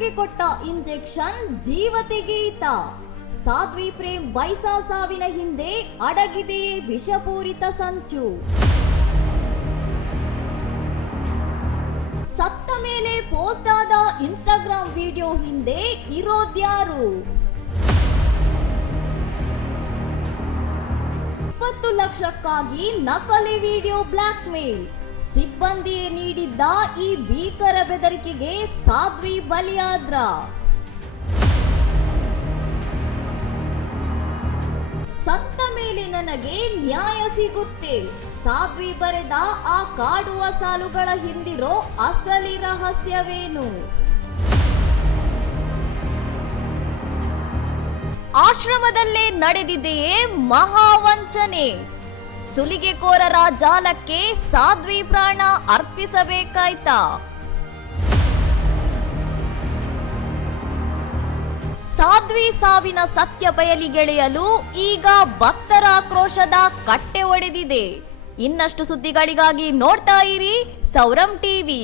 ಜೀವಕ್ಕೆ ಕೊಟ್ಟ ಇಂಜೆಕ್ಷನ್ ಜೀವ ತೆಗೆಯಿತ ಸಾಧ್ವಿ ಪ್ರೇಮ್ ಬೈಸಾ ಸಾವಿನ ಹಿಂದೆ ಅಡಗಿದೆಯೇ ವಿಷಪೂರಿತ ಸಂಚು. ಸತ್ತ ಮೇಲೆ ಪೋಸ್ಟ್ ಆದ ಇನ್ಸ್ಟಾಗ್ರಾಮ್ ವಿಡಿಯೋ ಹಿಂದೆ ಇರೋದ್ಯಾರು ಇಪ್ಪತ್ತು ಲಕ್ಷಕ್ಕಾಗಿ ನಕಲಿ ವಿಡಿಯೋ ಬ್ಲ್ಯಾಕ್ ಮೇಲ್ ಸಿಬ್ಬಂದಿಯೇ ನೀಡಿದ್ದ ಈ ಭೀಕರ ಬೆದರಿಕೆಗೆ ಸಾಧ್ವಿ ಬಲಿಯಾದ್ರ. ಸತ್ತ ಮೇಲೆ ನನಗೆ ನ್ಯಾಯ ಸಿಗುತ್ತೆ. ಸಾಧ್ವಿ ಬರೆದ ಆ ಕಾಡುವ ಸಾಲುಗಳ ಹಿಂದಿರೋ ಅಸಲಿ ರಹಸ್ಯವೇನು? ಆಶ್ರಮದಲ್ಲೇ ನಡೆದಿದೆಯೇ ಮಹಾವಂಚನೆ? ಸುಲಿಗೆಕೋರರ ಜಾಲಕ್ಕೆ ಸಾಧ್ವಿ ಪ್ರಾಣ ಅರ್ಪಿಸಬೇಕಾಯ್ತಾ? ಸಾಧ್ವಿ ಸಾವಿನ ಸತ್ಯ ಬಯಲಿಗೆಳೆಯಲು ಈಗ ಭಕ್ತರ ಆಕ್ರೋಶದ ಕಟ್ಟೆ ಒಡೆದಿದೆ. ಇನ್ನಷ್ಟು ಸುದ್ದಿಗಳಿಗಾಗಿ ನೋಡ್ತಾ ಇರಿ ಸೌರಂ ಟಿವಿ.